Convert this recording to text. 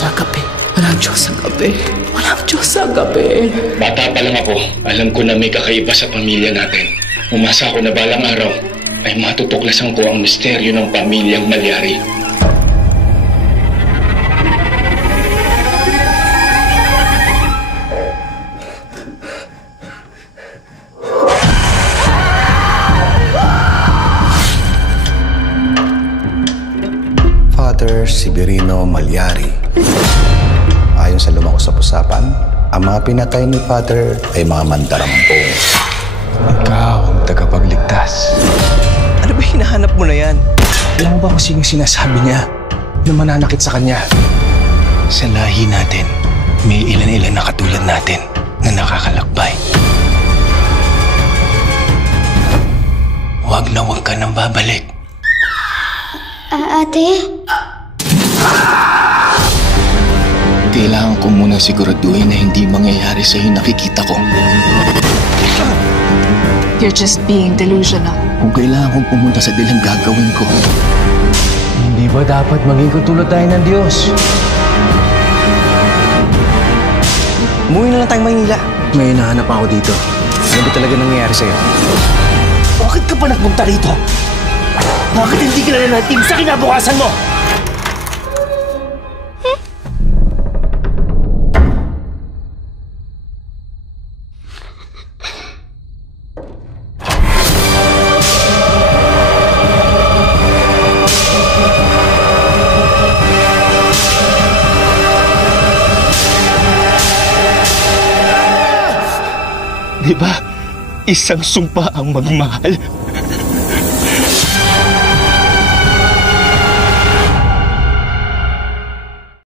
Diyos sa gabi. Walang Diyos sa gabi. Walang Diyos sa gabi. Bata pa lang ako, alam ko na may kakaiba sa pamilya natin. Umasa ako na balang araw ay matutuklasan ko ang misteryo ng pamilyang Malyari. Father Severino Malyari. Ayon sa lumang usap-usapan, ang mga pinatay ni Father ay mga mandarampong. Ikaw ang tagapagligtas. Ano ba hinahanap mo na yan? Alam mo ba kung sino sinasabi niya na mananakit sa kanya? Sa lahi natin, may ilan-ilan na katulad natin na nakakalakbay. Huwag na huwag ka nang babalik. Ate? Kailangan ko muna siguraduhin na hindi mangyayari sa'yo nakikita ko. You're just being delusional. Kung kailangan kong pumunta sa dilim, gagawin ko. Hindi ba dapat maging katulad tayo ng Diyos? Umuwi na lang tayong Maynila. May hinahanap ako dito. Ano ba talaga nangyayari sa'yo? Bakit ka pa nagpunta rito? Bakit hindi ka na natin sa kinabukasan mo? Di ba? Isang sumpa ang magmahal.